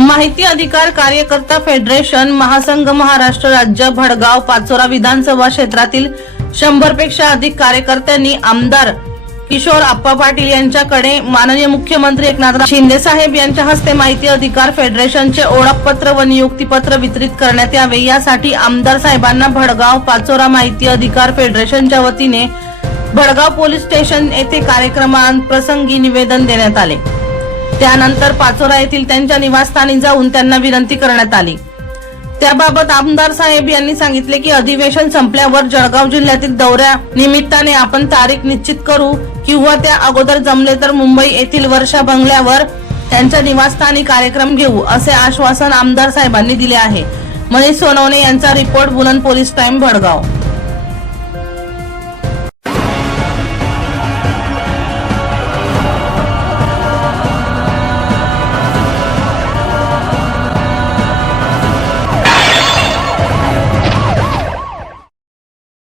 माहिती अधिकार कार्यकर्ता फेडरेशन महासंघ महाराष्ट्र राज्य भडगाव पाचोरा विधानसभा क्षेत्रातील शंभरपेक्षा अधिक कार्यकर्त्यांनी आमदार किशोर आप्पा पाटील यांच्याकडे माननीय मुख्यमंत्री एकनाथ शिंदे साहेब यांच्या हस्ते माहिती अधिकार फेडरेशनचे ओळखपत्र व नियुक्तीपत्र वितरित करण्यात यावे. यासाठी आमदार साहेबांना भडगाव पाचोरा माहिती अधिकार फेडरेशनच्या वतीने भडगाव पोलीस स्टेशन येथे कार्यक्रमांप्रसंगी निवेदन देण्यात आले. त्यानंतर पाचोरा येथील त्यांच्या निवासस्थानी जाऊन त्यांना विनंती करण्यात आली. त्याबाबत आमदार साहेब यांनी सांगितले की अधिवेशन संपल्यावर जळगाव जिल्ह्यातील दौऱ्या निमित्ताने आपण तारीख निश्चित करू किंवा त्या अगोदर जमले तर मुंबई येथील वर्षा बंगल्यावर त्यांच्या निवासस्थानी कार्यक्रम घेऊ असे आश्वासन आमदार साहेबांनी दिले आहे. मनीष सोनवणे यांचा रिपोर्ट बुलंद पोलीस टाइम भडगाव.